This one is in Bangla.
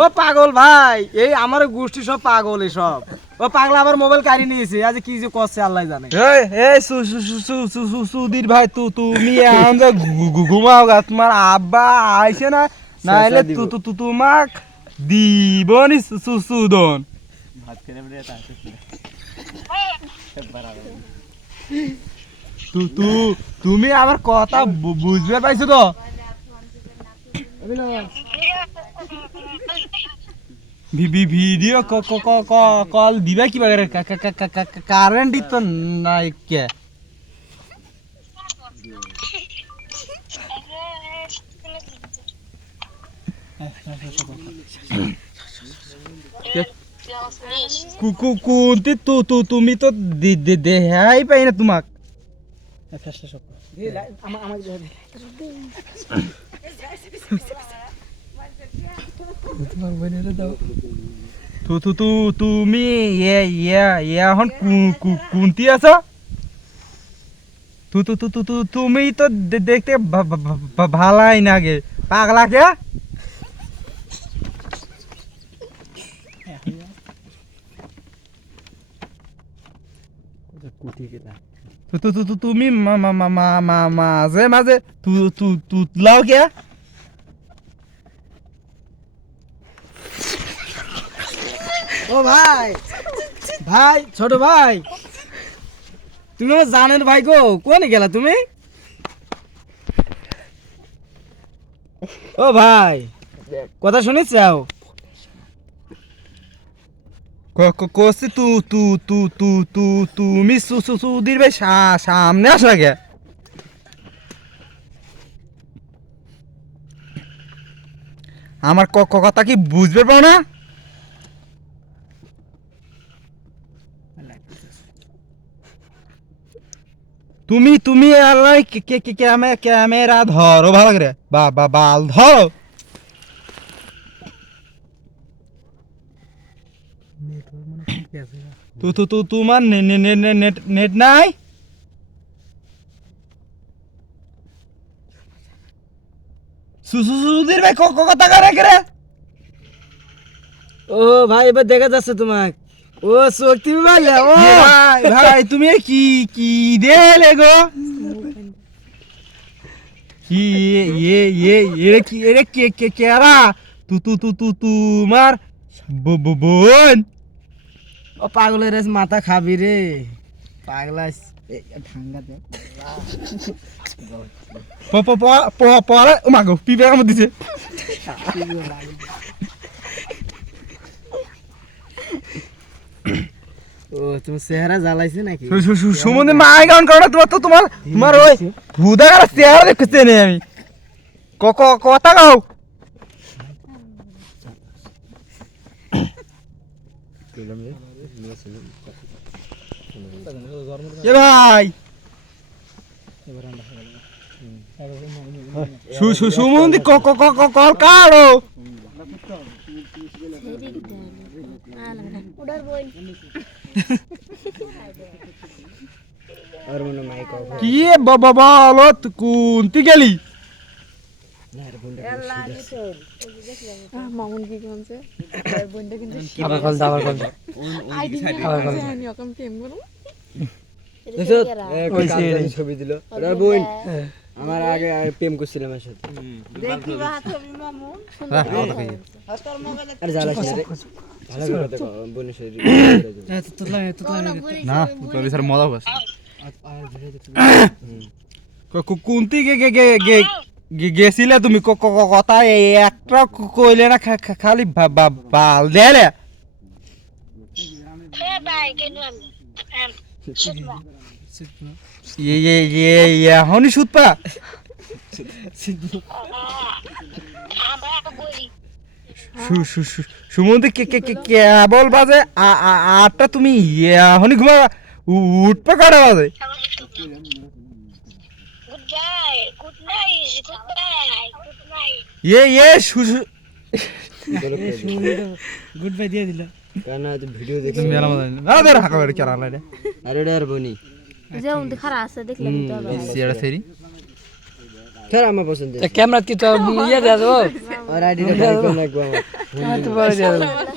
ও পাগল ভাই, এই আমার গোষ্ঠী সব পাগল এসব। ও পাগলা আবার মোবাইল কাড়ি নিয়েছে, আজ কি যে করছে আল্লাহ জানে। সুধীর ভাই তুমি এখন যে ঘুমাও গা, তোমার আব্বা আইছে না, নাইলে তোমাক দিব নি সুদন। তুমি আমার কথা বুঝতে পাইছো তো? ভিডিও কল দিবা কিবা কারেন্ট তো নাই কে? কোনটি তুমি তো দেখাই পাই না তোমাক। তুমি এখন কোনটি আছো? তুমি তো দেখতে ভালাই নাগে, পাগলা কে? তুমি মাঝে মাঝে তুতলাও কে? ও ভাই, ভাই ছোট ভাই, তুমি আমার জানের ভাই গো, কোনে গেলা তুমি? ও ভাই, কথা শুনেছ? কোসি তুমি সুধীর ভাই সামনে আসো আগে। আমার কথা কি বুঝবে পাও না? তুমি আল্লাহ ক্যামেরা ধরো ভালো করে, বাল ধরো। তোমার নেট নাই? সুধীর ভাই কথা করে। ও ভাই, এবার দেখা যাচ্ছে তোমাকে। ও শক্তি ভাই, ও ভাই তুমি কি দেলে গো? কি কেরা তোমার বোন? ও পাগলের মাথা খাবি রে পাগলা। ঠান্ডা দে পরে মাগো পিবে আমার দিছে। ও তুমি চেহারা জ্বালাইছে নাকি? সুমনে মাই গান করো না, তোমার ওই ভুদা গালা চেহারা দেখতে নেই আমি। কথা গাও। এ ভাই সুমন্দি কল কাড়ো। কি বলো কোনটি গেলি? মামুন কি কোনছে বোনটা কিন্তু আবার কল দাও, আবার কল দাও। আইডি আবার কল আমি ওকম প্রেম করব। দেখো ওই ছবি দিল ওর বোন। আমার আগে প্রেম করছিল আমার সাথে। দেখি বা ছবি মামুন আরে জ্বালাইছে রে, ভালো করে দেখো বোনের সাথে। না তোর স্যার মজা বাস। কোনটি গেছিলে তুমি? কথা একটা কইলে না, খালি বাল দেলে। এখনই সুদ পা সুমন্দি কেবল বাজে 8টা, তুমি এখনই ঘুমা উঠপা কাটা বাজে। গুড বাই দিয়ে দিল কারণ আজ ভিডিও দেখে মেলা মজা না দে হাকা করে কেরা লাইরে। আরে রে আর বনি যে উন্দি খারা আছে দেখলে কিন্তু হবে। সিয়াড়া সেরি তোর আমার পছন্দ ক্যামেরা কি তো ইয়ে দেওয়া যাবো আর আইডিটা ভাই কোন লাগবো আমার তো পরে দেওয়া যাবো